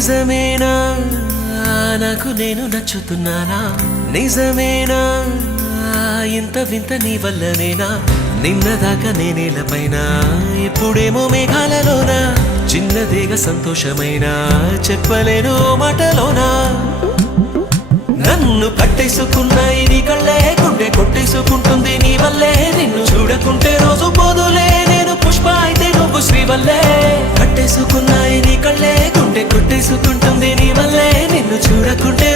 నిజమేనా నాకు నేను నచ్చుతున్నానా నిజమేనా ఇంత వింత నీ వల్లనేనా నిన్నదాకా నేనేలపైన ఇప్పుడేమో మేఘాలలోనా చిన్నదేగా సంతోషమైనా చెప్పలేను మాటలోనా నన్ను కట్టేసుకున్నాయి నీ కళ్ళే గుండె కొట్టేసుకుంటుంది నీ వల్లే నిన్ను చూడకుంటే రోజు పోదులే నేను పుష్ప అయితే నువ్వు శ్రీవల్లే కట్టేసుకున్నాయి నీ కళ్ళే గుండె కొట్టేసుకుంటుంది నీ వల్లే నిన్ను చూడకుంటే